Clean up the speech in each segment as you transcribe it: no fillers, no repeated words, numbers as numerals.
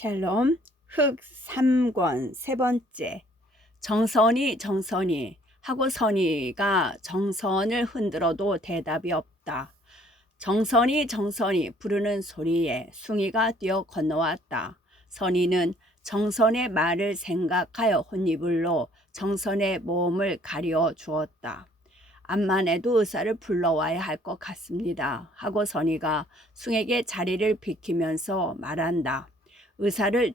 샬롬 흑 3권 세 번째. 정선이 하고 선이가 정선을 흔들어도 대답이 없다. 정선이 부르는 소리에 숭이가 뛰어 건너왔다. 선이는 정선의 말을 생각하여 혼이불로 정선의 몸을 가리워 주었다. 암만 해도 의사를 불러와야 할 것 같습니다. 하고 선이가 숭에게 자리를 비키면서 말한다. 의사를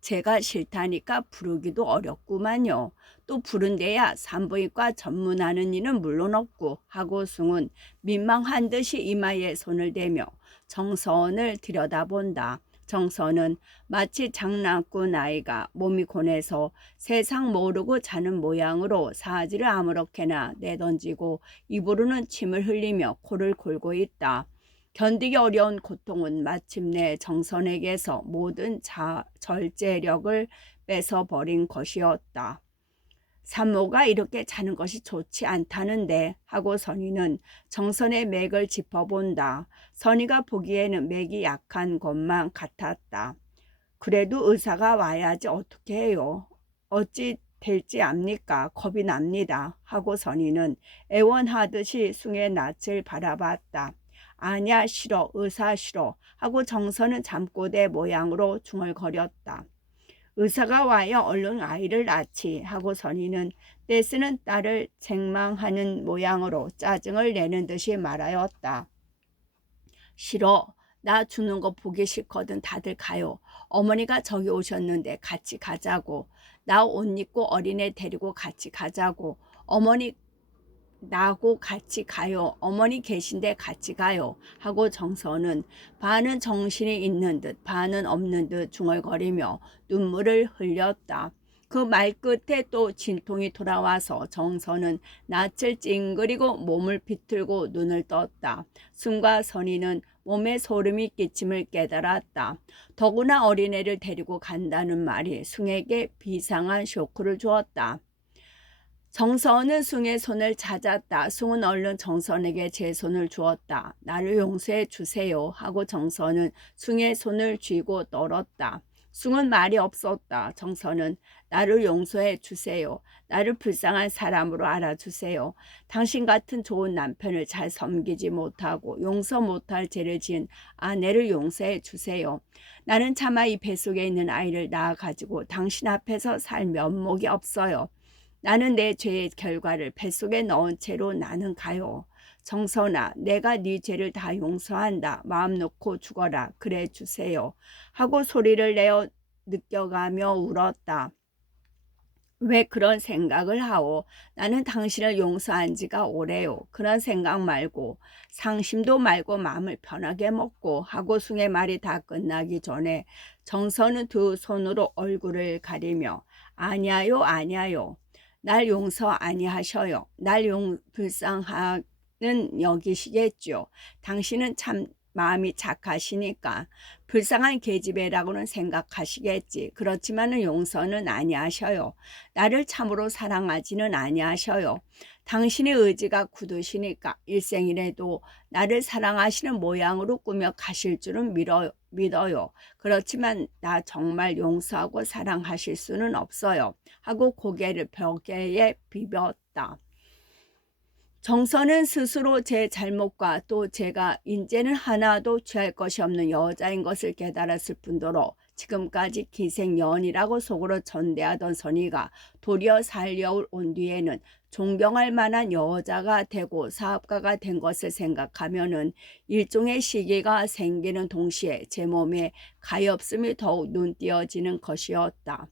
제가 싫다니까 부르기도 어렵구만요. 또 부른데야 산부인과 전문하는 이는 물론 없고. 하고 숭은 민망한 듯이 이마에 손을 대며 정선을 들여다본다. 정선은 마치 장난꾼 아이가 몸이 고뇌서 세상 모르고 자는 모양으로 사지를 아무렇게나 내던지고 입으로는 침을 흘리며 코를 골고 있다. 견디기 어려운 고통은 마침내 정선에게서 모든 절제력을 뺏어버린 것이었다. 산모가 이렇게 자는 것이 좋지 않다는데. 하고 선이는 정선의 맥을 짚어본다. 선이가 보기에는 맥이 약한 것만 같았다. 그래도 의사가 와야지 어떻게 해요. 어찌 될지 압니까? 겁이 납니다. 하고 선이는 애원하듯이 숭의 낯을 바라봤다. 아냐, 싫어, 의사 싫어. 하고 정선은 잠꼬대 모양으로 중얼거렸다. 의사가 와야 얼른 아이를 낳지. 하고 선이는 떼쓰는 딸을 책망하는 모양으로 짜증을 내는 듯이 말하였다. 싫어. 나 죽는 거 보기 싫거든. 다들 가요. 어머니가 저기 오셨는데 같이 가자고. 나 옷 입고 어린애 데리고 같이 가자고. 어머니 나하고 같이 가요. 어머니 계신데 같이 가요. 하고 정선은 반은 정신이 있는 듯 반은 없는 듯 중얼거리며 눈물을 흘렸다. 그 말 끝에 또 진통이 돌아와서 정선은 낯을 찡그리고 몸을 비틀고 눈을 떴다. 숭과 선이는 몸에 소름이 끼침을 깨달았다. 더구나 어린애를 데리고 간다는 말이 숭에게 비상한 쇼크를 주었다. 정선은 숭의 손을 찾았다. 숭은 얼른 정선에게 제 손을 주었다. 나를 용서해 주세요. 하고 정선은 숭의 손을 쥐고 떨었다. 숭은 말이 없었다. 정선은 나를 용서해 주세요. 나를 불쌍한 사람으로 알아주세요. 당신 같은 좋은 남편을 잘 섬기지 못하고 용서 못할 죄를 지은 아내를 용서해 주세요. 나는 차마 이 뱃속에 있는 아이를 낳아가지고 당신 앞에서 살 면목이 없어요. 나는 내 죄의 결과를 뱃속에 넣은 채로 나는 가요. 정선아, 내가 네 죄를 다 용서한다. 마음 놓고 죽어라. 그래 주세요. 하고 소리를 내어 느껴가며 울었다. 왜 그런 생각을 하오? 나는 당신을 용서한 지가 오래요. 그런 생각 말고 상심도 말고 마음을 편하게 먹고. 하고 숭의 말이 다 끝나기 전에 정선은 두 손으로 얼굴을 가리며 아니야요, 아니야요. 날 용서 아니하셔요. 날 불쌍하는 여기시겠죠. 당신은 참 마음이 착하시니까 불쌍한 계집애라고는 생각하시겠지. 그렇지만은 용서는 아니하셔요. 나를 참으로 사랑하지는 아니하셔요. 당신의 의지가 굳으시니까 일생이라도 나를 사랑하시는 모양으로 꾸며 가실 줄은 믿어요. 그렇지만 나 정말 용서하고 사랑하실 수는 없어요. 하고 고개를 벽에 비볐다. 정선은 스스로 제 잘못과 또 제가 이제는 하나도 취할 것이 없는 여자인 것을 깨달았을 뿐더러 지금까지 기생연이라고 속으로 전대하던 선이가 도리어 살려올 온 뒤에는 존경할 만한 여자가 되고 사업가가 된 것을 생각하면은 일종의 시기가 생기는 동시에 제 몸에 가엾음이 더욱 눈띄어지는 것이었다.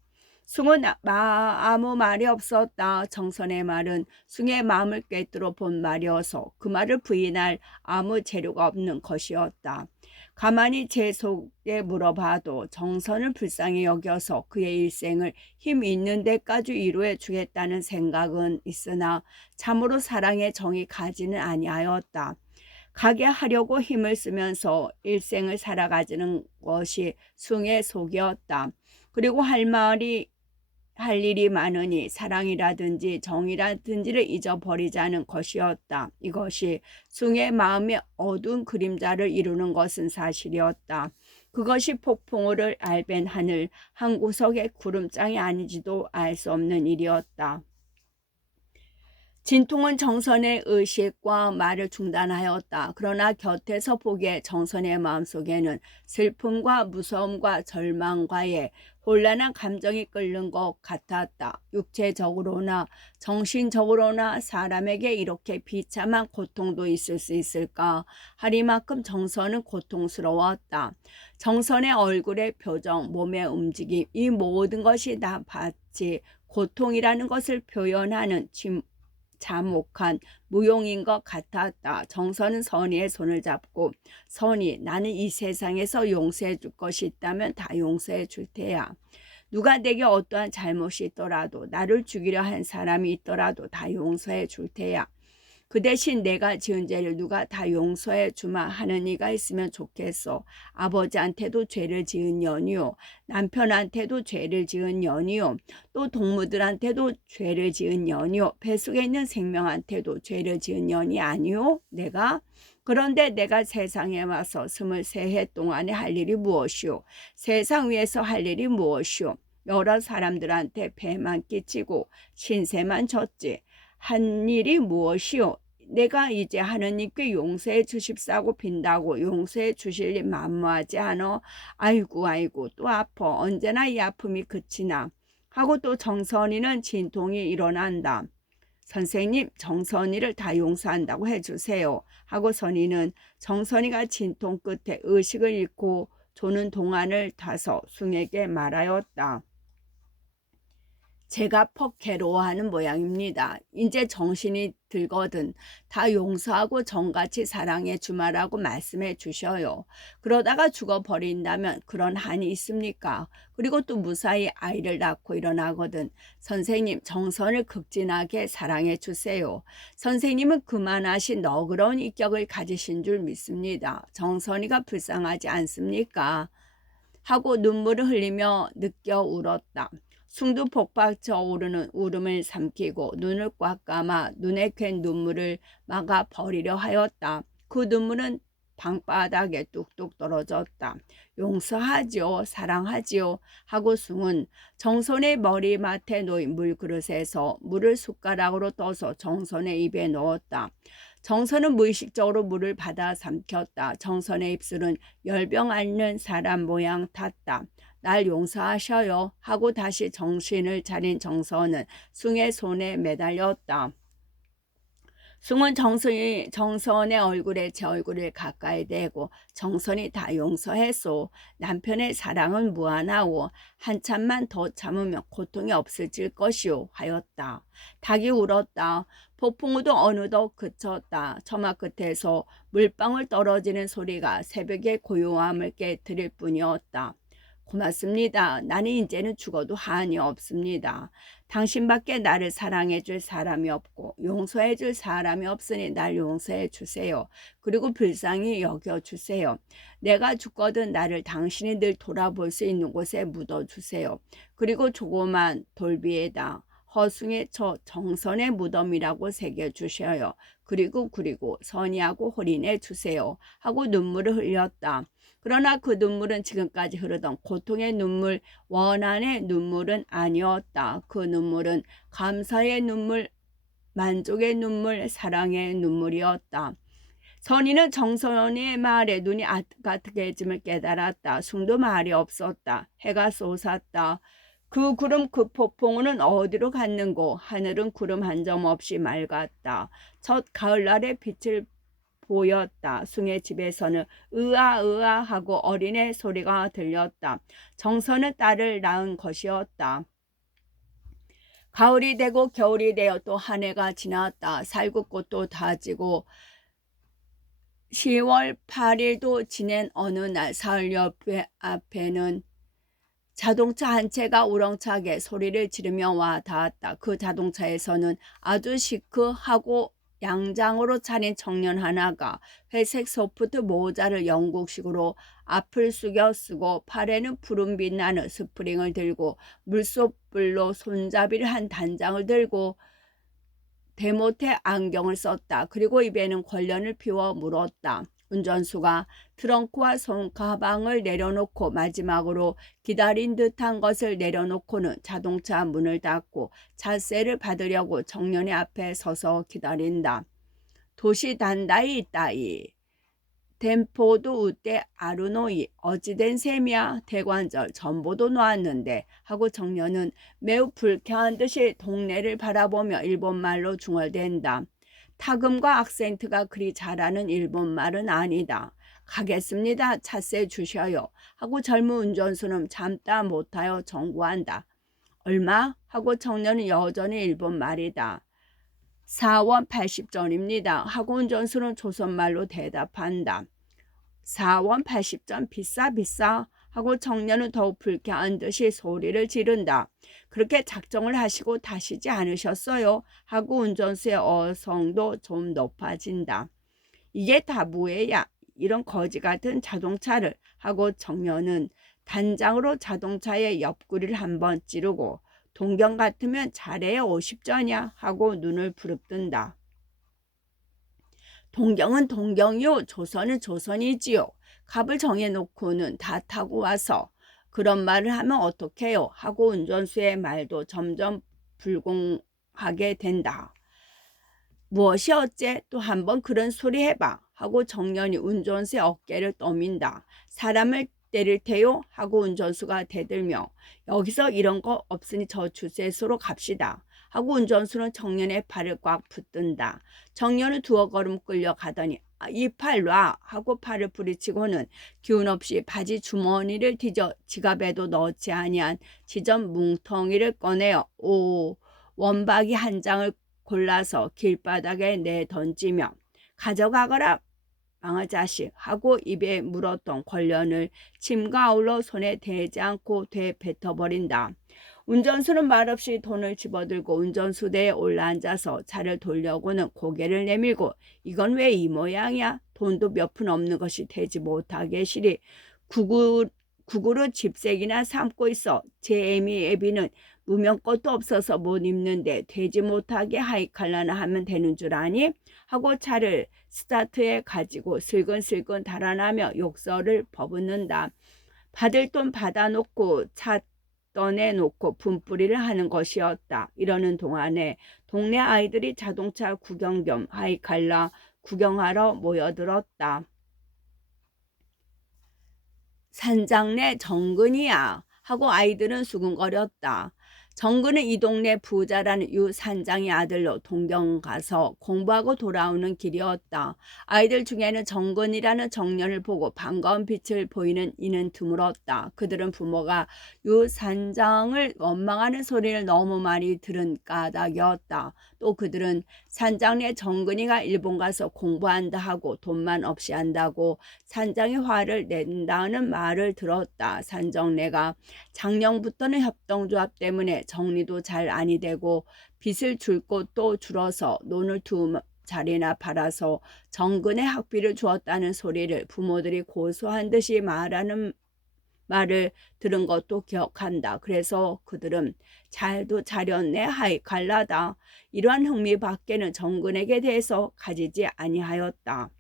숭은 아무 말이 없었다. 정선의 말은 숭의 마음을 꿰뚫어 본 말이어서 그 말을 부인할 아무 재료가 없는 것이었다. 가만히 제 속에 물어봐도 정선을 불쌍히 여겨서 그의 일생을 힘 있는 데까지 위로해 주겠다는 생각은 있으나 참으로 사랑의 정이 가지는 아니하였다. 가게 하려고 힘을 쓰면서 일생을 살아가지는 것이 숭의 속이었다. 그리고 할 일이 많으니 사랑이라든지 정이라든지를 잊어버리자는 것이었다. 이것이 숭의 마음의 어두운 그림자를 이루는 것은 사실이었다. 그것이 폭풍우를 앓은 하늘 한 구석의 구름장이 아닌지도 알 수 없는 일이었다. 진통은 정선의 의식과 말을 중단하였다. 그러나 곁에서 보기에 정선의 마음속에는 슬픔과 무서움과 절망과의 혼란한 감정이 끓는 것 같았다. 육체적으로나 정신적으로나 사람에게 이렇게 비참한 고통도 있을 수 있을까 하리만큼 정선은 고통스러웠다. 정선의 얼굴의 표정, 몸의 움직임, 이 모든 것이 다 마치 고통이라는 것을 표현하는 참혹한 무용인 것 같았다. 정선은 선의의 손을 잡고, 선의, 나는 이 세상에서 용서해 줄 것이 있다면 다 용서해 줄 테야. 누가 내게 어떠한 잘못이 있더라도, 나를 죽이려 한 사람이 있더라도 다 용서해 줄 테야. 그 대신 내가 지은 죄를 누가 다 용서해 주마 하는 이가 있으면 좋겠어. 아버지한테도 죄를 지은 년이요, 남편한테도 죄를 지은 년이요, 또 동무들한테도 죄를 지은 년이요, 뱃속에 있는 생명한테도 죄를 지은 년이 아니요, 내가. 그런데 내가 세상에 와서 23해 동안에 할 일이 무엇이요? 세상 위에서 할 일이 무엇이요? 여러 사람들한테 배만 끼치고 신세만 졌지. 한 일이 무엇이요? 내가 이제 하느님께 용서해 주십사고 빈다고 용서해 주실 일 만무하지 않아? 아이고 또 아파. 언제나 이 아픔이 그치나? 하고 또 정선이는 진통이 일어난다. 선생님, 정선이를 다 용서한다고 해주세요. 하고 선이는 정선이가 진통 끝에 의식을 잃고 조는 동안을 타서 숭에게 말하였다. 제가 퍽 괴로워하는 모양입니다. 이제 정신이 들거든 다 용서하고 정같이 사랑해 주마라고 말씀해 주셔요. 그러다가 죽어버린다면 그런 한이 있습니까? 그리고 또 무사히 아이를 낳고 일어나거든 선생님 정선을 극진하게 사랑해 주세요. 선생님은 그만하신 너그러운 인격을 가지신 줄 믿습니다. 정선이가 불쌍하지 않습니까? 하고 눈물을 흘리며 느껴 울었다. 숭도 폭박 저오르는 울음을 삼키고 눈을 꽉 감아 눈에 괸 눈물을 막아 버리려 하였다. 그 눈물은 방바닥에 뚝뚝 떨어졌다. 용서하지요, 사랑하지요 하고 숭은 정선의 머리맡에 놓인 물그릇에서 물을 숟가락으로 떠서 정선의 입에 넣었다. 정선은 무의식적으로 물을 받아 삼켰다. 정선의 입술은 열병 앓는 사람 모양 탔다. 날 용서하셔요 하고 다시 정신을 차린 정선은 숭의 손에 매달렸다. 숭은 정선의 얼굴에 제 얼굴을 가까이 대고 정선이 다 용서했소. 남편의 사랑은 무한하오. 한참만 더 참으면 고통이 없어질 것이오 하였다. 닭이 울었다. 폭풍우도 어느덧 그쳤다. 처마 끝에서 물방울 떨어지는 소리가 새벽의 고요함을 깨뜨릴 뿐이었다. 고맙습니다. 나는 이제는 죽어도 한이 없습니다. 당신밖에 나를 사랑해 줄 사람이 없고 용서해 줄 사람이 없으니 날 용서해 주세요. 그리고 불쌍히 여겨 주세요. 내가 죽거든 나를 당신이 늘 돌아볼 수 있는 곳에 묻어 주세요. 그리고 조그만 돌비에다 허숭의 저 정선의 무덤이라고 새겨 주셔요. 그리고 선의하고 홀인해 주세요. 하고 눈물을 흘렸다. 그러나 그 눈물은 지금까지 흐르던 고통의 눈물, 원한의 눈물은 아니었다. 그 눈물은 감사의 눈물, 만족의 눈물, 사랑의 눈물이었다. 선이는 정선이의 말에 눈이 아득아득해짐을 깨달았다. 숭도 말이 없었다. 해가 솟았다. 그 구름 그 폭풍우는 어디로 갔는고 하늘은 구름 한 점 없이 맑았다. 첫 가을날의 빛을 보였다. 숭의 집에서는 으아 하고 어린애 소리가 들렸다. 정선은 딸을 낳은 것이었다. 가을이 되고 겨울이 되어 또 한 해가 지났다. 살구꽃도 다지고 10월 8일도 지낸 어느 날 사흘 앞에는 자동차 한 채가 우렁차게 소리를 지르며 와 닿았다. 그 자동차에서는 아주 시크하고 양장으로 차린 청년 하나가 회색 소프트 모자를 영국식으로 앞을 숙여 쓰고 팔에는 푸른 빛나는 스프링을 들고 물소불로 손잡이를 한 단장을 들고 대못에 안경을 썼다. 그리고 입에는 권련을 피워 물었다. 운전수가 트렁크와 손가방을 내려놓고 마지막으로 기다린 듯한 것을 내려놓고는 자동차 문을 닫고 차세를 받으려고 정년의 앞에 서서 기다린다. 도시 단다이 따이 덴포도 우때 아르노이 어찌된 셈이야 대관절 전보도 놓았는데 하고 정년은 매우 불쾌한 듯이 동네를 바라보며 일본말로 중얼댄다. 타금과 악센트가 그리 잘하는 일본말은 아니다. 가겠습니다. 차세 주셔요. 하고 젊은 운전수는 참다 못하여 정구한다. 얼마? 하고 청년은 여전히 일본말이다. 4원 80전입니다. 하고 운전수는 조선말로 대답한다. 4원 80전 비싸 하고 청년은 더욱 불쾌한 듯이 소리를 지른다. 그렇게 작정을 하시고 타시지 않으셨어요? 하고 운전수의 어성도 좀 높아진다. 이게 다 뭐예요? 이런 거지 같은 자동차를 하고 청년은 단장으로 자동차의 옆구리를 한번 찌르고 동경 같으면 잘해야 50전이야 하고 눈을 부릅뜬다. 동경은 동경이요. 조선은 조선이지요. 값을 정해놓고는 다 타고 와서 그런 말을 하면 어떡해요? 하고 운전수의 말도 점점 불공하게 된다. 무엇이 어째? 또 한번 그런 소리 해봐. 하고 정년이 운전수의 어깨를 떠민다. 사람을 때릴 테요? 하고 운전수가 대들며 여기서 이런 거 없으니 저 주세소로 갑시다. 하고 운전수는 정년의 팔을 꽉 붙든다. 정년은 두어 걸음 끌려가더니 이 팔 놔 하고 팔을 부리치고는 기운 없이 바지 주머니를 뒤져 지갑에도 넣지 아니한 지점 뭉텅이를 꺼내어 원박이 한 장을 골라서 길바닥에 내던지며 가져가거라 망아자식 하고 입에 물었던 권련을 침과 아울러 손에 대지 않고 되뱉어버린다. 운전수는 말없이 돈을 집어들고 운전수대에 올라앉아서 차를 돌려고는 고개를 내밀고 이건 왜 이 모양이야? 돈도 몇 푼 없는 것이 되지 못하게 시리 구구로 집색이나 삼고 있어. 제 애비는 무명 것도 없어서 못 입는데 되지 못하게 하이칼라나 하면 되는 줄 아니? 하고 차를 스타트에 가지고 슬근슬근 달아나며 욕설을 퍼붓는다. 받을 돈 받아놓고 차 떠내놓고 분풀이를 하는 것이었다. 이러는 동안에 동네 아이들이 자동차 구경 겸 하이칼라 구경하러 모여들었다. 산장내 정근이야 하고 아이들은 수군거렸다. 정근은 이 동네 부자라는 유 산장의 아들로 동경 가서 공부하고 돌아오는 길이었다. 아이들 중에는 정근이라는 정년을 보고 반가운 빛을 보이는 이는 드물었다. 그들은 부모가 유 산장을 원망하는 소리를 너무 많이 들은 까닭이었다. 또 그들은 산장내 정근이가 일본 가서 공부한다 하고 돈만 없이 한다고 산장이 화를 낸다는 말을 들었다. 산정내가 작년부터는 협동조합 때문에 정리도 잘 아니 되고 빚을 줄 곳도 줄어서 논을 두 자리나 팔아서 정근의 학비를 주었다는 소리를 부모들이 고소한 듯이 말하는 말을 들은 것도 기억한다. 그래서 그들은 잘도 잘렸네 하이 갈라다. 이러한 흥미 밖에는 정근에게 대해서 가지지 아니하였다.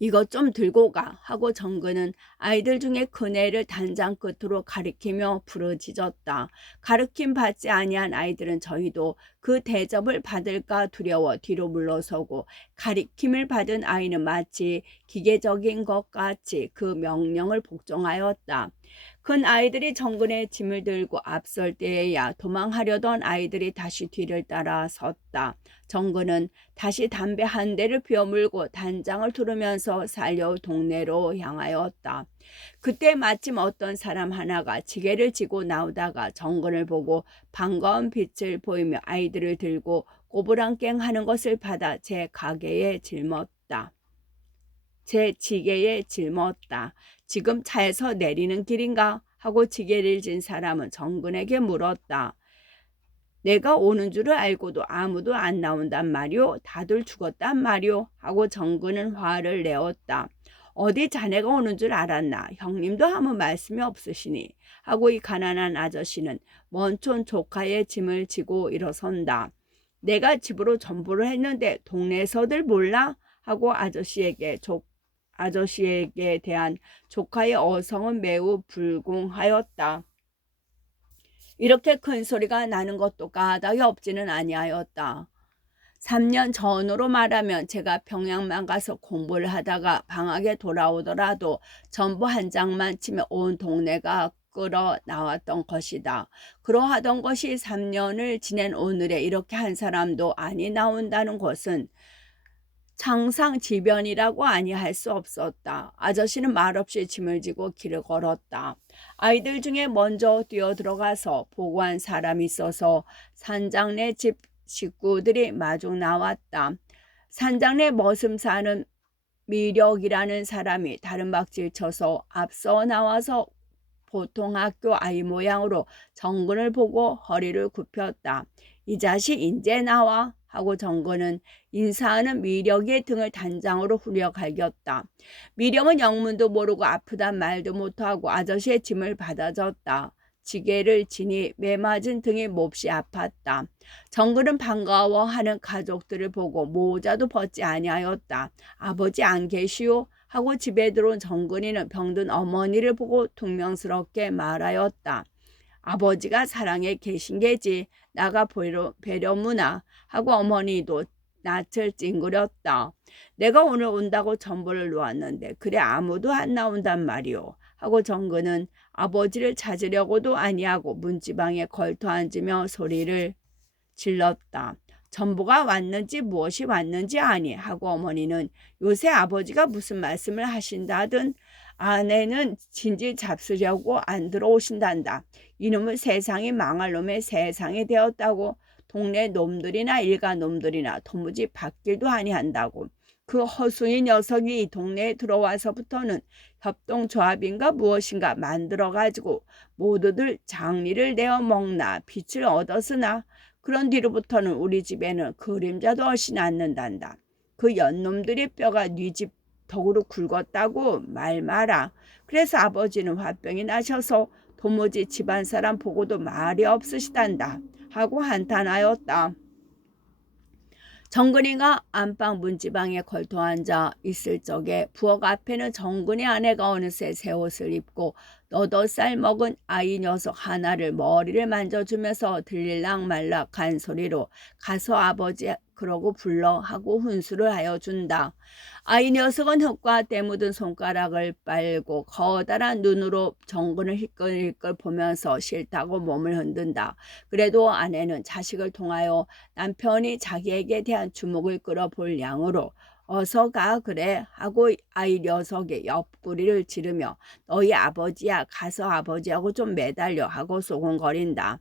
이것 좀 들고 가 하고 정근은 아이들 중에 큰애를 단장 끝으로 가리키며 부르짖었다. 가르침 받지 아니한 아이들은 저희도 그 대접을 받을까 두려워 뒤로 물러서고 가리킴을 받은 아이는 마치 기계적인 것 같이 그 명령을 복종하였다. 큰 아이들이 정근의 짐을 들고 앞설 때에야 도망하려던 아이들이 다시 뒤를 따라 섰다. 정근은 다시 담배 한 대를 피워물고 단장을 두르면서 살려올 동네로 향하였다. 그때 마침 어떤 사람 하나가 지게를 지고 나오다가 정근을 보고 반가운 빛을 보이며 아이들을 들고 꼬부랑깽 하는 것을 받아 제 가게에 짊었다. 제 지게에 짊었다. 지금 차에서 내리는 길인가? 하고 지게를 진 사람은 정근에게 물었다. 내가 오는 줄을 알고도 아무도 안 나온단 말이오. 다들 죽었단 말이오. 하고 정근은 화를 내었다. 어디 자네가 오는 줄 알았나? 형님도 아무 말씀이 없으시니. 하고 이 가난한 아저씨는 먼촌 조카의 짐을 지고 일어선다. 내가 집으로 전보를 했는데 동네에서들 몰라? 하고 아저씨에게 대한 조카의 어성은 매우 불공하였다. 이렇게 큰 소리가 나는 것도 까닭이 없지는 아니하였다. 3년 전으로 말하면 제가 평양만 가서 공부를 하다가 방학에 돌아오더라도 전부 한 장만 치면 온 동네가 끌어 나왔던 것이다. 그러하던 것이 3년을 지낸 오늘에 이렇게 한 사람도 아니 나온다는 것은 창상지변이라고 아니할 수 없었다. 아저씨는 말없이 짐을 지고 길을 걸었다. 아이들 중에 먼저 뛰어들어가서 보고한 사람이 있어서 산장네 집 식구들이 마중 나왔다. 산장네 머슴 사는 미력이라는 사람이 다른박질 쳐서 앞서 나와서 보통학교 아이 모양으로 정근을 보고 허리를 굽혔다. 이 자식 인제 나와 하고 정근은 인사하는 미력의 등을 단장으로 후려 갈겼다. 미력은 영문도 모르고 아프단 말도 못하고 아저씨의 짐을 받아줬다. 지게를 지니 매맞은 등이 몹시 아팠다. 정근은 반가워하는 가족들을 보고 모자도 벗지 아니하였다. 아버지 안 계시오? 하고 집에 들어온 정근이는 병든 어머니를 보고 퉁명스럽게 말하였다. 아버지가 사랑에 계신 게지 나가 뵈려무나 하고 어머니도 낯을 찡그렸다. 내가 오늘 온다고 전보를 놓았는데 그래 아무도 안 나온단 말이오. 하고 정근은 아버지를 찾으려고도 아니하고 문지방에 걸터 앉으며 소리를 질렀다. 전보가 왔는지 무엇이 왔는지 아니 하고 어머니는 요새 아버지가 무슨 말씀을 하신다든 아내는 진지 잡수려고 안 들어오신단다. 이놈은 세상이 망할 놈의 세상이 되었다고 동네 놈들이나 일가 놈들이나 도무지 받길도 아니한다고. 그 허숭이 녀석이 이 동네에 들어와서부터는 협동조합인가 무엇인가 만들어가지고 모두들 장리를 내어 먹나 빛을 얻었으나 그런 뒤로부터는 우리 집에는 그림자도 없이 낳는단다. 그 연놈들이 뼈가 네 집 덕으로 굵었다고 말 마라. 그래서 아버지는 화병이 나셔서 도무지 집안 사람 보고도 말이 없으시단다. 하고 한탄하였다. 정근이가 안방 문지방에 걸터 앉아 있을 적에 부엌 앞에는 정근이 아내가 어느새 새 옷을 입고 8살 먹은 아이 녀석 하나를 머리를 만져주면서 들릴락말락 간 소리로 가서 아버지 그러고 불러 하고 훈수를 하여 준다. 아이 녀석은 흙과 때 묻은 손가락을 빨고 커다란 눈으로 정근을 힐끌힐끌 보면서 싫다고 몸을 흔든다. 그래도 아내는 자식을 통하여 남편이 자기에게 대한 주목을 끌어볼 양으로 어서 가 그래 하고 아이 녀석의 옆구리를 지르며 너희 아버지야 가서 아버지하고 좀 매달려 하고 소곤거린다.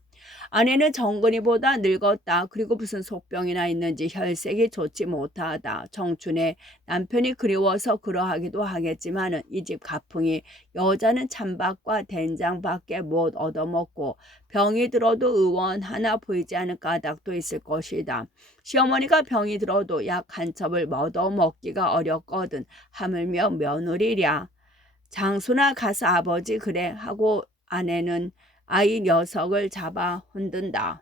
아내는 정근이보다 늙었다. 그리고 무슨 속병이나 있는지 혈색이 좋지 못하다. 청춘에 남편이 그리워서 그러하기도 하겠지만 이 집 가풍이 여자는 찬밥과 된장밖에 못 얻어먹고 병이 들어도 의원 하나 보이지 않을 까닭도 있을 것이다. 시어머니가 병이 들어도 약 한 첩을 얻어먹기가 어렵거든. 하물며 며느리랴. 장수나 가서 아버지 그래 하고 아내는 아이 녀석을 잡아 흔든다.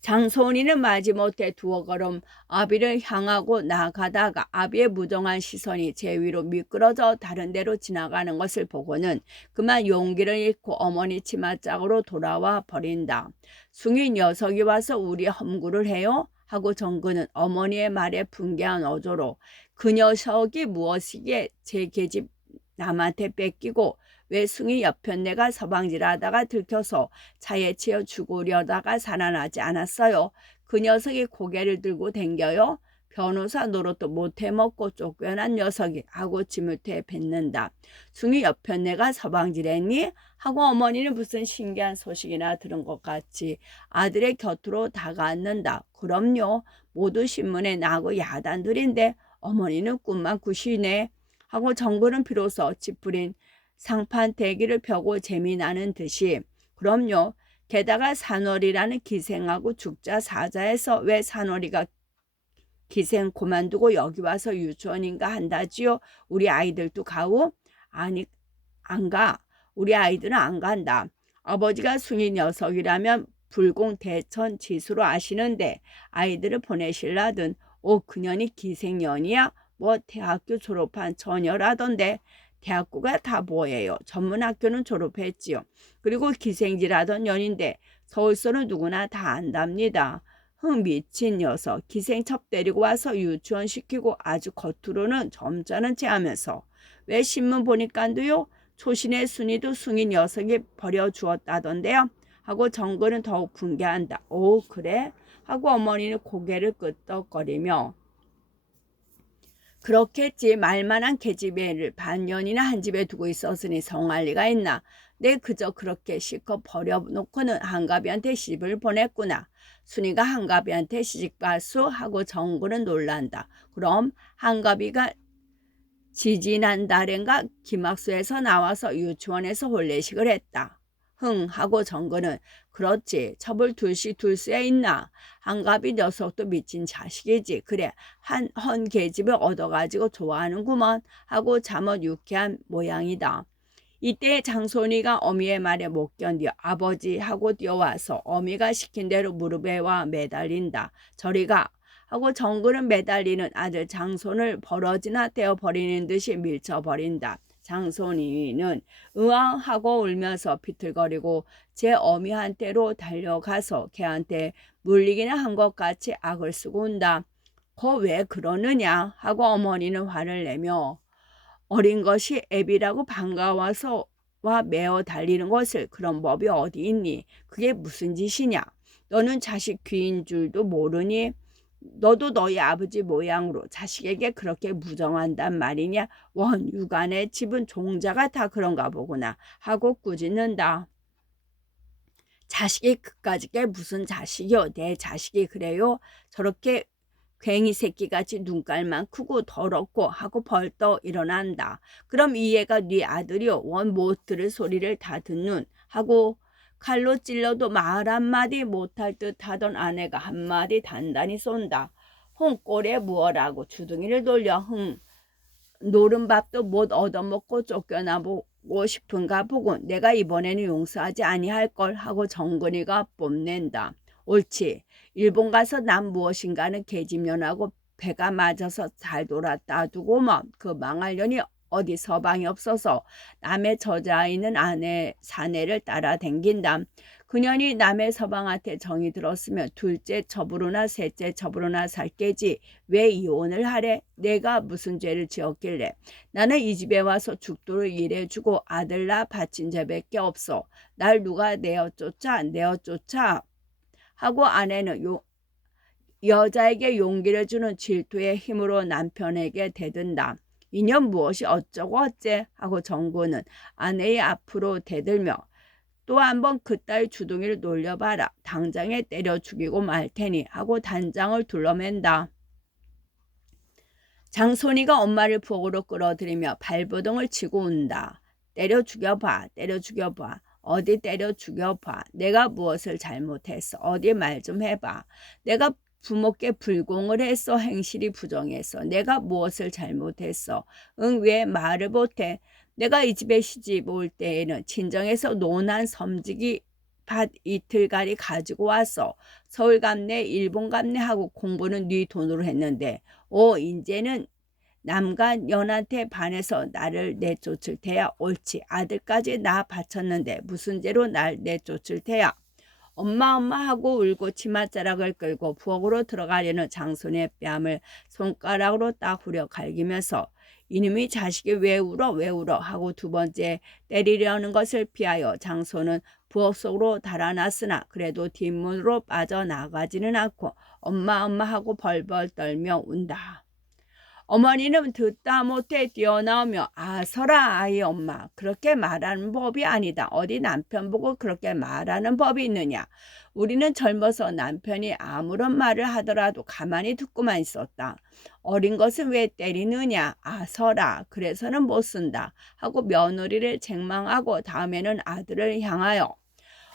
장소은이는 마지못해 두어 걸음 아비를 향하고 나가다가 아비의 무정한 시선이 제 위로 미끄러져 다른 데로 지나가는 것을 보고는 그만 용기를 잃고 어머니 치맛짝으로 돌아와 버린다. 숭이 녀석이 와서 우리 험구를 해요? 하고 정근은 어머니의 말에 분개한 어조로 그 녀석이 무엇이기에 제 계집 남한테 뺏기고 외숭이 옆편네가 서방질하다가 들켜서 차에 치여 죽으려다가 살아나지 않았어요. 그 녀석이 고개를 들고 댕겨요. 변호사 노릇도 못해먹고 쫓겨난 녀석이 하고 지물퇴 뱉는다. 숭이 옆편네가 서방질했니? 하고 어머니는 무슨 신기한 소식이나 들은 것 같이 아들의 곁으로 다가앉는다. 그럼요. 모두 신문에 나고 야단들인데 어머니는 꿈만 꾸시네. 하고 정근은 비로소 찌푸린 상판 대기를 펴고 재미나는 듯이 그럼요. 게다가 산월이라는 기생하고 죽자 사자에서 왜 산월이가 기생 그만두고 여기 와서 유치원인가 한다지요. 우리 아이들도 가오? 아니 안 가. 우리 아이들은 안 간다. 아버지가 숭이 녀석이라면 불공 대천 지수로 아시는데 아이들을 보내실라든 그년이 기생년이야? 뭐 대학교 졸업한 처녀라던데. 대학교가 다 뭐예요? 전문학교는 졸업했지요. 그리고 기생질하던 년인데 서울서는 누구나 다 안답니다. 미친 녀석. 기생첩 데리고 와서 유치원 시키고 아주 겉으로는 점잖은 체 하면서 왜 신문 보니깐도요? 초신의 순이도 숭이 녀석이 버려주었다던데요. 하고 정근은 더욱 분개한다. 그래? 하고 어머니는 고개를 끄덕거리며 그렇겠지. 말만한 계집애를 반년이나 한 집에 두고 있었으니 성할 리가 있나. 내 그저 그렇게 실컷 버려놓고는 한가비한테 시집을 보냈구나. 순이가 한가비한테 시집가수 하고 정구는 놀란다. 그럼 한가비가 지지난달엔가 김학수에서 나와서 유치원에서 혼례식을 했다. 하고 정근은 그렇지. 첩을 둘수야 있나. 한가비 녀석도 미친 자식이지. 그래 헌 계집을 얻어가지고 좋아하는구먼 하고 잠옷 유쾌한 모양이다. 이때 장손이가 어미의 말에 못 견뎌 아버지 하고 뛰어와서 어미가 시킨 대로 무릎에 와 매달린다. 저리가 하고 정근은 매달리는 아들 장손을 버러지나 떼어버리는 듯이 밀쳐버린다. 장손이는 으앙하고 울면서 비틀거리고 제 어미한테로 달려가서 걔한테 물리기는 한 것 같이 악을 쓰고 온다. 거 왜 그러느냐 하고 어머니는 화를 내며 어린 것이 애비라고 반가워서 와 메어 달리는 것을 그런 법이 어디 있니? 그게 무슨 짓이냐? 너는 자식 귀인 줄도 모르니? 너도 너희 아버지 모양으로 자식에게 그렇게 무정한단 말이냐? 육안의 집은 종자가 다 그런가 보구나 하고 꾸짖는다. 자식이 그까짓 게 무슨 자식이요? 내 자식이 그래요? 저렇게 괭이 새끼같이 눈깔만 크고 더럽고 하고 벌떡 일어난다. 그럼 이 애가 네 아들이요? 못 들을 소리를 다 듣는 하고 칼로 찔러도 말 한마디 못할 듯 하던 아내가 한마디 단단히 쏜다. 꼴에 무어라고 주둥이를 돌려 노른 밥도 못 얻어먹고 쫓겨나보고 싶은가 보군. 내가 이번에는 용서하지 아니할걸 하고 정근이가 뽐낸다. 옳지. 일본 가서 남 무엇인가는 계집년하고 배가 맞아서 잘 돌았다 두고 그 망할 년이 어디 서방이 없어서 남의 저자 있는 아내 사내를 따라 댕긴다. 그년이 남의 서방한테 정이 들었으면 둘째 첩으로나 셋째 첩으로나 살 깨지 왜 이혼을 하래? 내가 무슨 죄를 지었길래. 나는 이 집에 와서 죽도록 일해주고 아들 낳아 바친 죄밖에 없어. 날 누가 내어쫓아 하고 아내는 여자에게 용기를 주는 질투의 힘으로 남편에게 대든다. 이년 무엇이 어쩌고 어째 하고 정구는 아내의 앞으로 대들며 또 한번 그딸 주둥이를 놀려봐라. 당장에 때려 죽이고 말 테니 하고 단장을 둘러맨다. 장손이가 엄마를 부엌으로 끌어들이며 발버둥을 치고 온다. 때려 죽여봐. 어디 때려 죽여봐. 내가 무엇을 잘못했어. 어디 말 좀 해봐. 내가 부모께 불공을 했어. 행실이 부정했어. 내가 무엇을 잘못했어. 왜 말을 못해. 내가 이 집에 시집 올 때에는 친정에서 논한 섬지기 밭 이틀가리 가지고 와서 서울 갑네 일본 갑네 하고 공부는 네 돈으로 했는데 이제는 남과 년한테 반해서 나를 내쫓을 테야. 옳지. 아들까지 나 바쳤는데 무슨 죄로 날 내쫓을 테야. 엄마 하고 울고 치맛자락을 끌고 부엌으로 들어가려는 장손의 뺨을 손가락으로 딱 후려 갈기면서 이놈이 자식이 왜 울어 하고 두 번째 때리려는 것을 피하여 장손은 부엌 속으로 달아났으나 그래도 뒷문으로 빠져나가지는 않고 엄마 하고 벌벌 떨며 운다. 어머니는 듣다 못해 뛰어나오며 서라 아이 엄마 그렇게 말하는 법이 아니다. 어디 남편 보고 그렇게 말하는 법이 있느냐. 우리는 젊어서 남편이 아무런 말을 하더라도 가만히 듣고만 있었다. 어린 것은 왜 때리느냐. 서라 그래서는 못 쓴다 하고 며느리를 책망하고 다음에는 아들을 향하여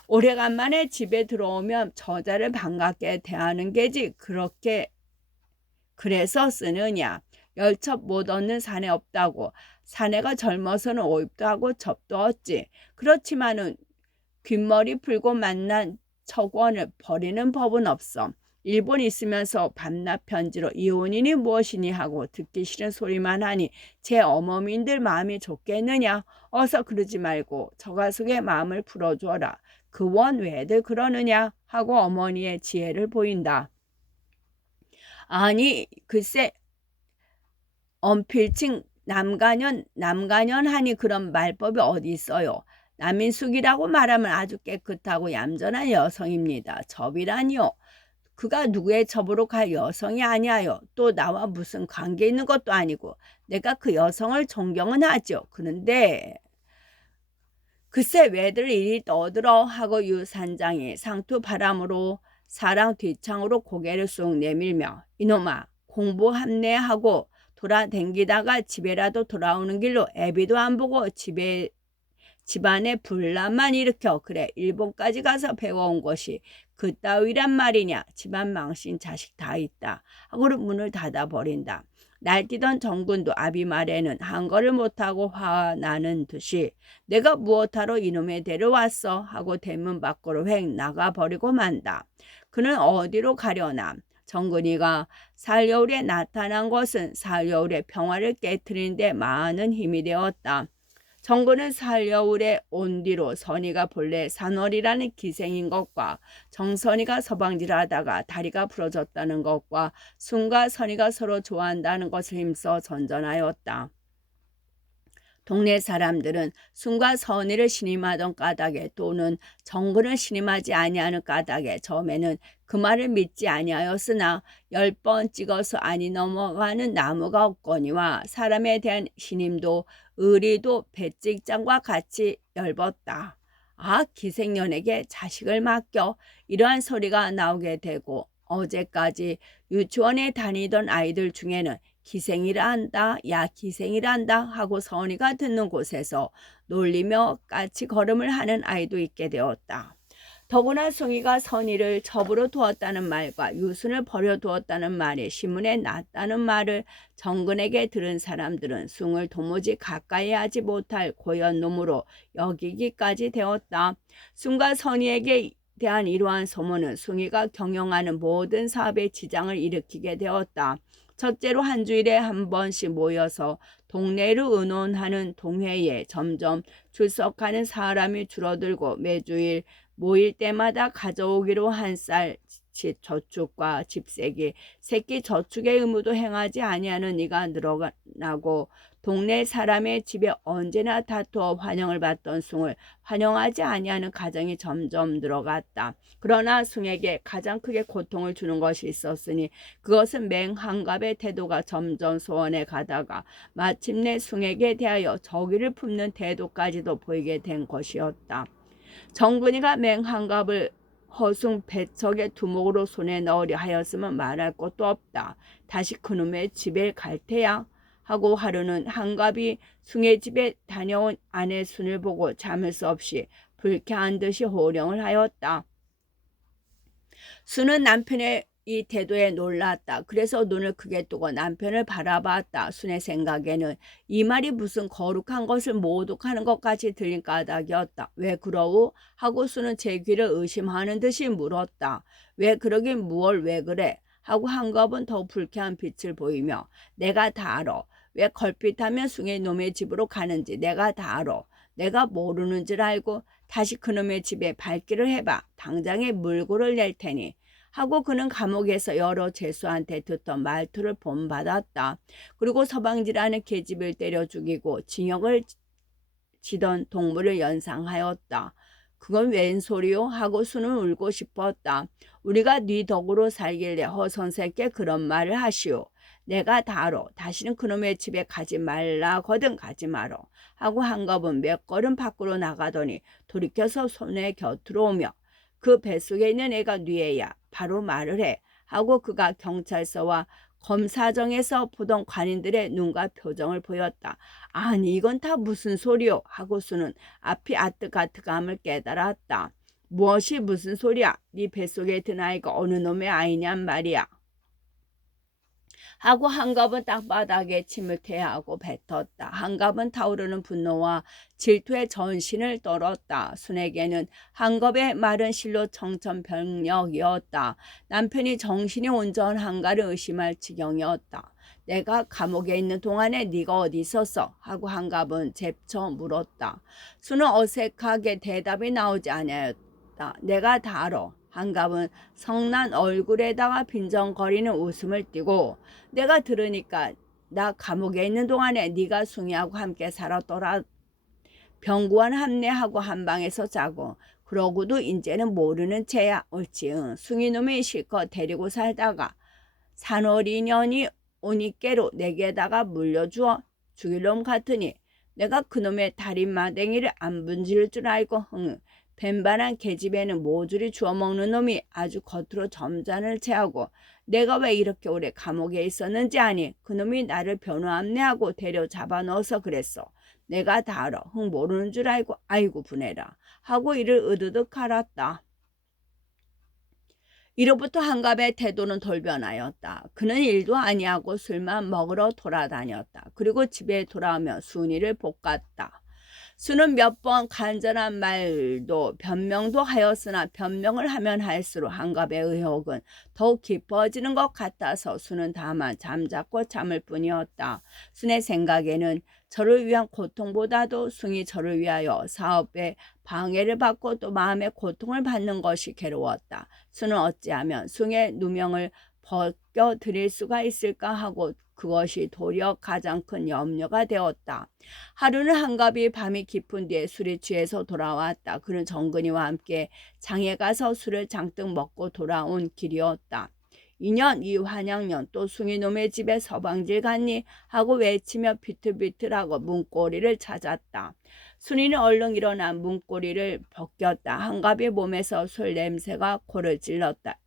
오래간만에 집에 들어오면 저자를 반갑게 대하는 게지 그렇게 그래서 쓰느냐. 열첩 못 얻는 사내 없다고. 사내가 젊어서는 오입도 하고 첩도 얻지. 그렇지만은 귓머리 풀고 만난 척원을 버리는 법은 없어. 일본 있으면서 밤낮 편지로 이혼이니 무엇이니 하고 듣기 싫은 소리만 하니 제 어머님들 마음이 좋겠느냐. 어서 그러지 말고 저 가족의 마음을 풀어주어라. 그 원 왜들 그러느냐 하고 어머니의 지혜를 보인다. 아니 글쎄 언필칭 남가년 하니 그런 말법이 어디 있어요. 남인숙이라고 말하면 아주 깨끗하고 얌전한 여성입니다. 접이라니요. 그가 누구의 접으로 갈 여성이 아니하여 또 나와 무슨 관계 있는 것도 아니고 내가 그 여성을 존경은 하죠. 그런데 글쎄 왜들 이리 떠들어 하고 유산장이 상투 바람으로 사랑 뒷창으로 고개를 쑥 내밀며 이놈아 공부 합내하고 돌아댕기다가 집에라도 돌아오는 길로 애비도 안 보고 집안에 분란만 일으켜 그래 일본까지 가서 배워온 것이 그따위란 말이냐. 집안 망신 자식 다 있다 하고 문을 닫아버린다. 날뛰던 정군도 아비 말에는 한거를 못하고 화나는 듯이 내가 무엇하러 이놈의 데려왔어 하고 대문 밖으로 획 나가버리고 만다. 그는 어디로 가려나. 정근이가 사흘여울에 나타난 것은 사흘여울의 평화를 깨트리는 데 많은 힘이 되었다. 정근은 사흘여울에 온 뒤로 선이가 본래 산월이라는 기생인 것과 정선이가 서방질하다가 다리가 부러졌다는 것과 순과 선이가 서로 좋아한다는 것을 힘써 전전하였다. 동네 사람들은 순과 선의를 신임하던 까닭에 또는 정근을 신임하지 아니하는 까닭에 처음에는 그 말을 믿지 아니하였으나 10번 찍어서 아니 넘어가는 나무가 없거니와 사람에 대한 신임도 의리도 배찍장과 같이 엷었다. 아 기생년에게 자식을 맡겨 이러한 소리가 나오게 되고 어제까지 유치원에 다니던 아이들 중에는 기생이라 한다, 야 기생이라 한다 하고 선이가 듣는 곳에서 놀리며 까치 걸음을 하는 아이도 있게 되었다. 더구나 숭이가 선이를 접으로 두었다는 말과 유순을 버려두었다는 말이 신문에 났다는 말을 정근에게 들은 사람들은 숭을 도무지 가까이 하지 못할 고연 놈으로 여기기까지 되었다. 숭과 선이에게 대한 이러한 소문은 숭이가 경영하는 모든 사업에 지장을 일으키게 되었다. 첫째로 한 주일에 한 번씩 모여서 동네를 의논하는 동회에 점점 출석하는 사람이 줄어들고 매주일 모일 때마다 가져오기로 한 쌀 저축과 집세기, 새끼 저축의 의무도 행하지 아니하는 이가 늘어나고 동네 사람의 집에 언제나 다투어 환영을 받던 숭을 환영하지 아니하는 가정이 점점 늘어갔다. 그러나 숭에게 가장 크게 고통을 주는 것이 있었으니 그것은 맹한갑의 태도가 점점 소원해 가다가 마침내 숭에게 대하여 적의를 품는 태도까지도 보이게 된 것이었다. 정근이가 맹한갑을 허숭 배척의 두목으로 손에 넣으려 하였으면 말할 것도 없다. 다시 그놈의 집에 갈 테야 하고 하루는 한갑이 숭의 집에 다녀온 아내 순을 보고 참을 수 없이 불쾌한 듯이 호령을 하였다. 순은 남편의 이 태도에 놀랐다. 그래서 눈을 크게 뜨고 남편을 바라봤다. 순의 생각에는 이 말이 무슨 거룩한 것을 모독하는 것 같이 들린 까닭이었다. 왜 그러우? 하고 순은 제 귀를 의심하는 듯이 물었다. 왜 그러긴 무얼 왜 그래? 하고 한갑은 더 불쾌한 빛을 보이며 내가 다 알아. 왜 걸핏하면 숭의 놈의 집으로 가는지 내가 다 알아. 내가 모르는 줄 알고 다시 그놈의 집에 발길을 해봐. 당장에 물고를 낼 테니. 하고 그는 감옥에서 여러 죄수한테 듣던 말투를 본받았다. 그리고 서방지라는 계집을 때려 죽이고 징역을 지던 동물을 연상하였다. 그건 웬 소리요? 하고 수는 울고 싶었다. 우리가 네 덕으로 살길래 허선생께 그런 말을 하시오. 내가 다 알아. 다시는 그놈의 집에 가지 말라거든 가지 말어. 하고 한갑은 몇 걸음 밖으로 나가더니 돌이켜서 손의 곁으로 오며 그 뱃속에 있는 애가 네 애야. 바로 말을 해. 하고 그가 경찰서와 검사정에서 보던 관인들의 눈과 표정을 보였다. 아니 이건 다 무슨 소리요? 하고 수는 앞이 아뜨가뜨감을 깨달았다. 무엇이 무슨 소리야? 네 뱃속에 든 아이가 어느 놈의 아이냔 말이야. 하고 한갑은 땅바닥에 침을 퇴하고 뱉었다. 한갑은 타오르는 분노와 질투의 전신을 떨었다. 순에게는 한갑의 말은 실로 청천벽력이었다. 남편이 정신이 온전 한가를 의심할 지경이었다. 내가 감옥에 있는 동안에 네가 어디 있었어? 하고 한갑은 재쳐 물었다. 수는 어색하게 대답이 나오지 아니하였다. 내가 다 알아. 한갑은 성난 얼굴에다가 빈정거리는 웃음을 띠고 내가 들으니까 나 감옥에 있는 동안에 네가 숭이하고 함께 살았더라. 병구한 함내하고 한 방에서 자고 그러고도 이제는 모르는 채야. 옳지. 응. 숭이놈이 실컷 데리고 살다가 산어리년이 오니께로 내게다가 물려주어 죽일 놈 같으니 내가 그놈의 다리마댕이를 안 분질 줄 알고 뱀반한 계집에는 모조리 주워 먹는 놈이 아주 겉으로 점잖을 채하고 내가 왜 이렇게 오래 감옥에 있었는지 아니. 그놈이 나를 변호함내하고 데려잡아 넣어서 그랬어. 내가 다 알아. 모르는 줄 알고 아이고 분해라 하고 이를 으드득 갈았다. 이로부터 한갑의 태도는 돌변하였다. 그는 일도 아니하고 술만 먹으러 돌아다녔다. 그리고 집에 돌아오며 순이를 볶았다. 수는 몇 번 간절한 말도 변명도 하였으나 변명을 하면 할수록 한갑의 의혹은 더욱 깊어지는 것 같아서 수는 다만 잠자코 참을 뿐이었다. 순의 생각에는 저를 위한 고통보다도 숭이 저를 위하여 사업에 방해를 받고 또 마음의 고통을 받는 것이 괴로웠다. 수는 어찌하면 숭의 누명을 벗겨드릴 수가 있을까 하고 그것이 도리어 가장 큰 염려가 되었다. 하루는 한갑이 밤이 깊은 뒤에 술에 취해서 돌아왔다. 그는 정근이와 함께 장에 가서 술을 잔뜩 먹고 돌아온 길이었다. 2년 이환양년 또 숭이놈의 집에 서방질 갔니? 하고 외치며 비틀비틀하고 문고리를 찾았다. 순이는 얼른 일어나 문고리를 벗겼다. 한갑의 몸에서 술 냄새가 코를 찔렀다.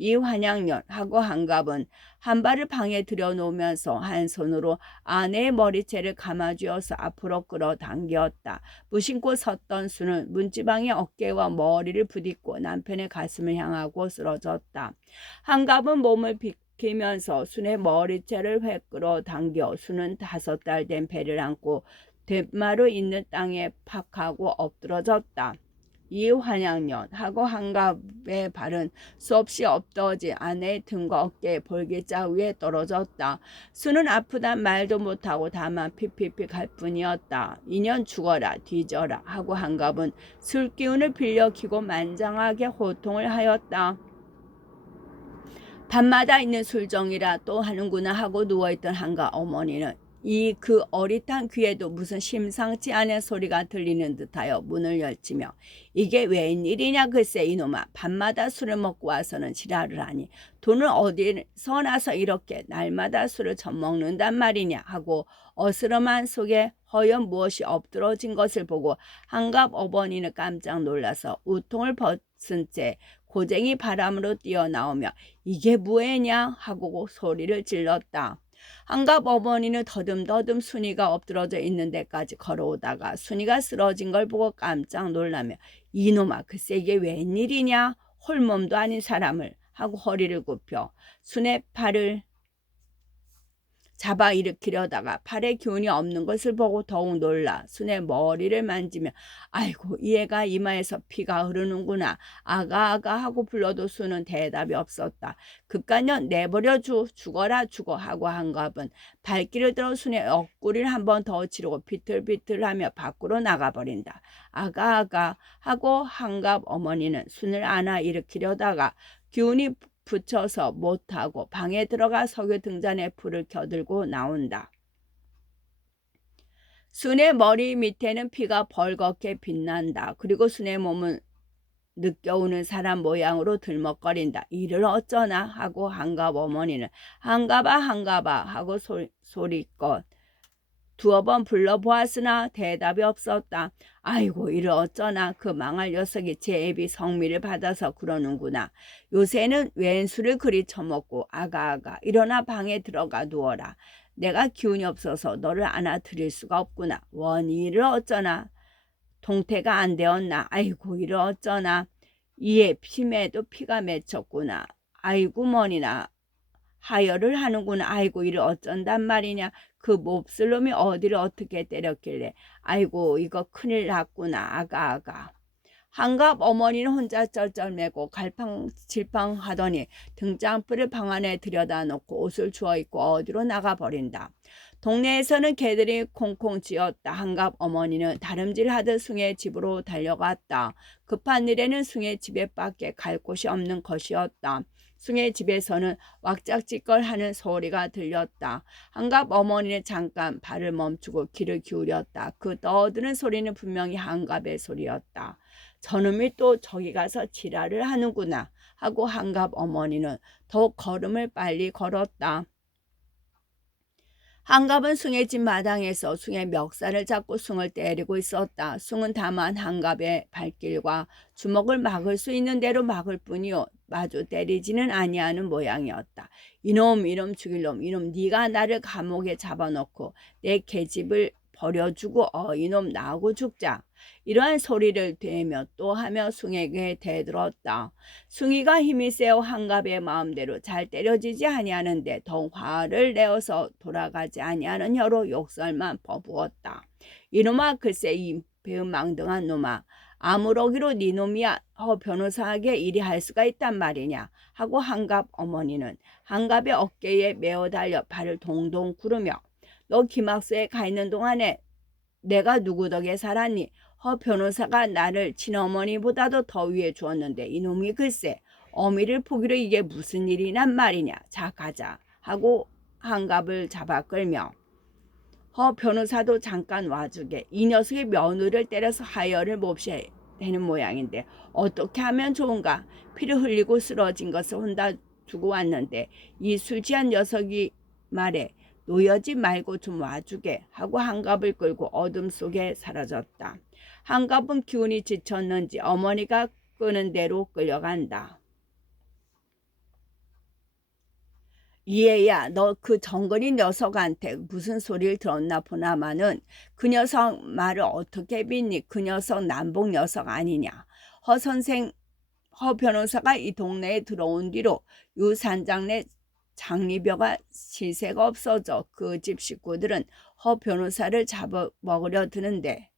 이 환양년 하고 한갑은 한 발을 방에 들여놓으면서 한 손으로 아내의 머리채를 감아쥐어서 앞으로 끌어당겼다. 무심코 섰던 수는 문지방의 어깨와 머리를 부딪고 남편의 가슴을 향하고 쓰러졌다. 한갑은 몸을 비키면서 순의 머리채를 획 끌어당겨 수는 5달 된 배를 안고 뒷마루 있는 땅에 팍 하고 엎드러졌다. 이 환양년 하고 한갑의 발은 수없이 엎떠진 아내의 등과 어깨에 볼기자 위에 떨어졌다. 수는 아프단 말도 못하고 다만 피피피 갈 뿐이었다. 2년 죽어라 뒤져라 하고 한갑은 술 기운을 빌려 키고 만장하게 호통을 하였다. 밤마다 있는 술정이라 또 하는구나 하고 누워있던 한갑 어머니는 그 어릿한 귀에도 무슨 심상치 않은 소리가 들리는 듯하여 문을 열치며 이게 웬일이냐 글쎄 이놈아 밤마다 술을 먹고 와서는 지랄을 하니 돈을 어디서 나서 이렇게 날마다 술을 젖먹는단 말이냐 하고 어스름한 속에 허연 무엇이 엎드러진 것을 보고 한갑 어머니는 깜짝 놀라서 우통을 벗은 채 고쟁이 바람으로 뛰어나오며 이게 뭐애냐 하고 소리를 질렀다. 한갑 어머니는 더듬더듬 순이가 엎드러져 있는 데까지 걸어오다가 순이가 쓰러진 걸 보고 깜짝 놀라며 이놈아 글쎄 이게 웬일이냐 홀몸도 아닌 사람을 하고 허리를 굽혀 순의 팔을 잡아 일으키려다가 팔에 기운이 없는 것을 보고 더욱 놀라 순의 머리를 만지며 아이고 이 애가 이마에서 피가 흐르는구나 아가 하고 불러도 순은 대답이 없었다. 그깟년 내버려 죽어라 죽어 하고 한갑은 발길을 들어 순의 옆구리를 한 번 더 치르고 비틀비틀하며 밖으로 나가버린다. 아가 하고 한갑 어머니는 순을 안아 일으키려다가 기운이 붙여서 못하고 방에 들어가 석유 등잔에 불을 켜들고 나온다. 순의 머리 밑에는 피가 벌겋게 빛난다. 그리고 순의 몸은 느껴오는 사람 모양으로 들먹거린다. 이를 어쩌나 하고 한갑 어머니는 한갑아 하고 소리껏 두어 번 불러보았으나 대답이 없었다. 아이고 이를 어쩌나 그 망할 녀석이 제 애비 성미를 받아서 그러는구나. 요새는 웬 술을 그리 처먹고 아가 일어나 방에 들어가 누워라. 내가 기운이 없어서 너를 안아드릴 수가 없구나. 원이 이를 어쩌나 동태가 안 되었나. 아이고 이를 어쩌나 이에 피매도 피가 맺혔구나. 아이고 머니나 하혈을 하는구나. 아이고 이를 어쩐단 말이냐. 그 몹쓸 놈이 어디를 어떻게 때렸길래. 아이고 이거 큰일 났구나. 아가. 한갑 어머니는 혼자 쩔쩔매고 갈팡질팡 하더니 등장불을 방 안에 들여다 놓고 옷을 주워 입고 어디로 나가버린다. 동네에서는 개들이 콩콩 짖었다. 한갑 어머니는 다름질하듯 숭의 집으로 달려갔다. 급한 일에는 숭의 집에 밖에 갈 곳이 없는 것이었다. 숭의 집에서는 왁짝지껄 하는 소리가 들렸다. 한갑 어머니는 잠깐 발을 멈추고 귀를 기울였다. 그 떠드는 소리는 분명히 한갑의 소리였다. 저놈이 또 저기 가서 지랄을 하는구나 하고 한갑 어머니는 더욱 걸음을 빨리 걸었다. 한갑은 숭의 집 마당에서 숭의 멱살을 잡고 숭을 때리고 있었다. 숭은 다만 한갑의 발길과 주먹을 막을 수 있는 대로 막을 뿐이요 마주 때리지는 아니하는 모양이었다. 이놈 죽일 놈, 이놈 네가 나를 감옥에 잡아놓고 내 계집을 버려주고 이놈 나하고 죽자. 이러한 소리를 되며 또 하며 숭에게 대들었다. 숭이가 힘이 세어 한갑의 마음대로 잘 때려지지 아니하는데 더욱 화를 내어서 돌아가지 아니하는 혀로 욕설만 퍼부었다. 이놈아 글쎄 이 배은망덕한 놈아 아무러기로 네 놈이야 변호사에게 이리 할 수가 있단 말이냐 하고 한갑 어머니는 한갑의 어깨에 메어 달려 발을 동동 구르며 너 김학수에 가 있는 동안에 내가 누구 덕에 살았니? 변호사가 나를 친어머니보다도 더 위해 주었는데 이놈이 글쎄 어미를 포기로 이게 무슨 일이란 말이냐. 자 가자 하고 한갑을 잡아 끌며 변호사도 잠깐 와주게. 이 녀석의 며느리를 때려서 하혈을 몹시 되는 모양인데 어떻게 하면 좋은가. 피를 흘리고 쓰러진 것을 혼자 두고 왔는데 이 술 취한 녀석이 말해 놓여지 말고 좀 와주게 하고 한갑을 끌고 어둠 속에 사라졌다. 한갑은 기운이 지쳤는지 어머니가 끄는 대로 끌려간다. 이해야 너 그 정근이 녀석한테 무슨 소리를 들었나 보나마는 그 녀석 말을 어떻게 믿니? 그 녀석 남봉 녀석 아니냐. 허 변호사가 이 동네에 들어온 뒤로 유 산장내 장리벼가 실세가 없어져 그 집 식구들은 허 변호사를 잡아먹으려 드는데